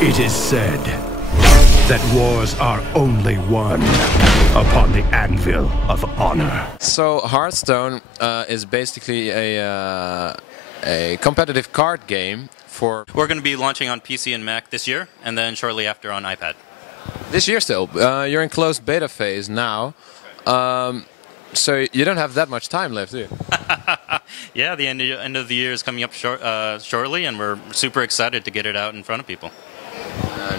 It is said that wars are only won upon the anvil of honor. So Heartstone is basically a competitive card game for... We're going to be launching on PC and Mac this year, and then shortly after on iPad. This year still. You're in closed beta phase now. So you don't have that much time left, do you? Yeah, the end of the year is coming up shortly, and we're super excited to get it out in front of people.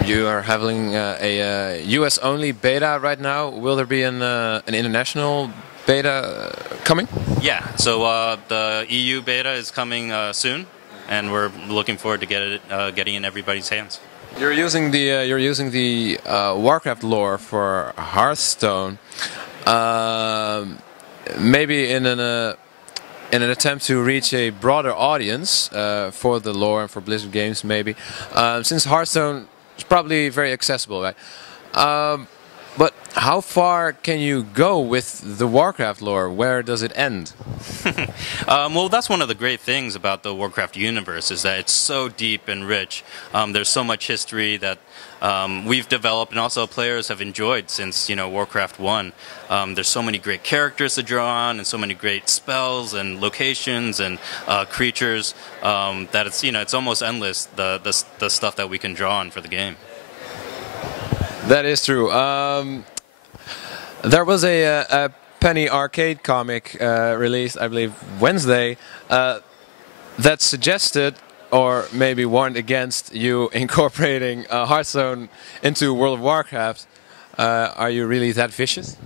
You are having a US-only beta right now. Will there be an international beta coming? Yeah, so the EU beta is coming soon, and we're looking forward to getting in everybody's hands. You're using the Warcraft lore for Hearthstone. Maybe in an attempt to reach a broader audience for the lore and for Blizzard games, maybe. Since Hearthstone is probably very accessible, right? But how far can you go with the Warcraft lore? Where does it end? Well, that's one of the great things about the Warcraft universe, is that it's so deep and rich. There's so much history that we've developed, and also players have enjoyed since, you know, Warcraft 1. There's so many great characters to draw on, and so many great spells and locations and creatures that it's, you know, it's almost endless, the stuff that we can draw on for the game. That is true. There was a Penny Arcade comic released, I believe, Wednesday, that suggested, or maybe warned against, you incorporating Hearthstone into World of Warcraft. Are you really that vicious?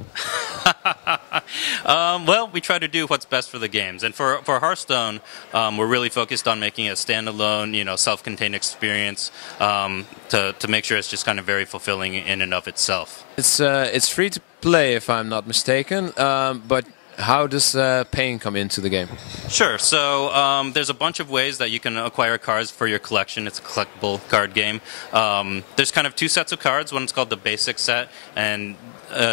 Well, we try to do what's best for the games, and for Hearthstone, we're really focused on making it a standalone, you know, self-contained experience to make sure it's just kind of very fulfilling in and of itself. It's free to play, if I'm not mistaken, but how does paying come into the game? Sure. So there's a bunch of ways that you can acquire cards for your collection. It's a collectible card game. There's kind of two sets of cards. One's called the basic set, and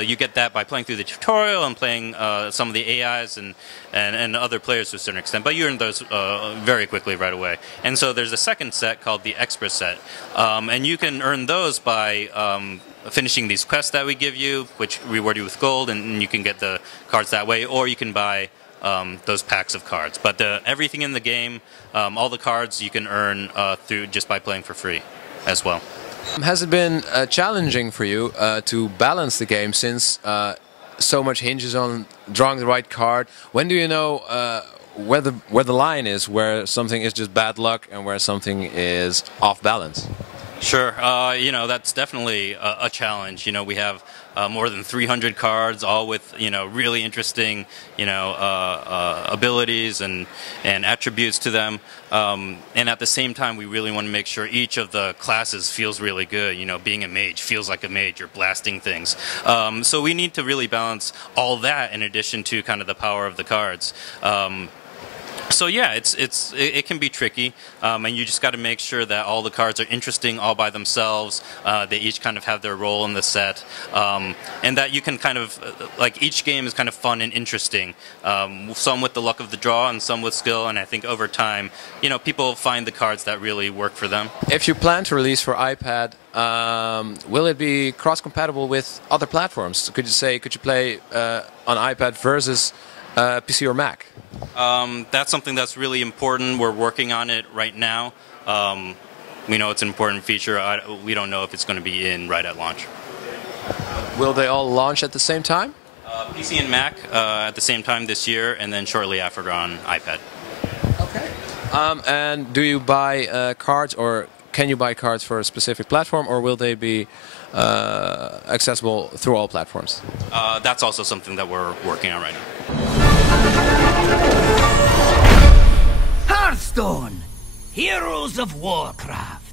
you get that by playing through the tutorial and playing some of the AIs and other players to a certain extent. But you earn those very quickly right away. And so there's a second set called the Expert set. And you can earn those by finishing these quests that we give you, which reward you with gold, and you can get the cards that way, or you can buy those packs of cards. But everything in the game, all the cards you can earn through just by playing for free as well. Has it been challenging for you to balance the game, since so much hinges on drawing the right card? When do you know where the line is, where something is just bad luck and where something is off balance? Sure. You know, that's definitely a challenge. You know, we have more than 300 cards, all with, you know, really interesting, you know, abilities and attributes to them. And at the same time, we really want to make sure each of the classes feels really good. You know, being a mage feels like a mage. You're blasting things. So we need to really balance all that in addition to kind of the power of the cards. So yeah, it can be tricky, and you just got to make sure that all the cards are interesting all by themselves. They each kind of have their role in the set, and that you can kind of, like, each game is kind of fun and interesting. Some with the luck of the draw, and some with skill. And I think over time, you know, people find the cards that really work for them. If you plan to release for iPad, will it be cross-compatible with other platforms? Could you play on iPad versus PC or Mac? That's something that's really important. We're working on it right now. We know it's an important feature. We don't know if it's going to be in right at launch. Will they all launch at the same time? PC and Mac at the same time this year, and then shortly after on iPad. Okay. And do you buy cards, or can you buy cards for a specific platform, or will they be accessible through all platforms? That's also something that we're working on right now. Hearthstone, Heroes of Warcraft.